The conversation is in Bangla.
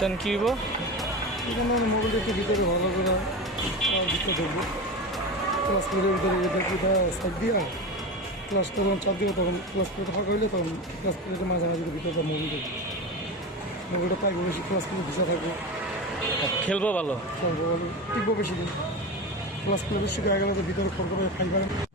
তেন কি হইব? এখানে আমি মোবাইলটা একটু ভিতরে ভালো করে ভিতরে দেখবো ক্লাস প্লেটের ভিতরে এটা সাইড দিয়া ক্লাস যখন চাপ দিব তখন ক্লাস প্লেটে ফাঁকা হইলে তখন ক্লাস প্লেটের মাঝামাঝি ভিতরে মুভি দেখবো। মুভিটা পাইবো বেশি, ক্লাস প্লেট ভিসা থাকবো, খেলবো ভালো, খেলবো ভালো, টিকবো বেশি দিন। ক্লাস প্লেট বেশি গায়ে গেলে তো ভিতরে ফোন করে ফাইবার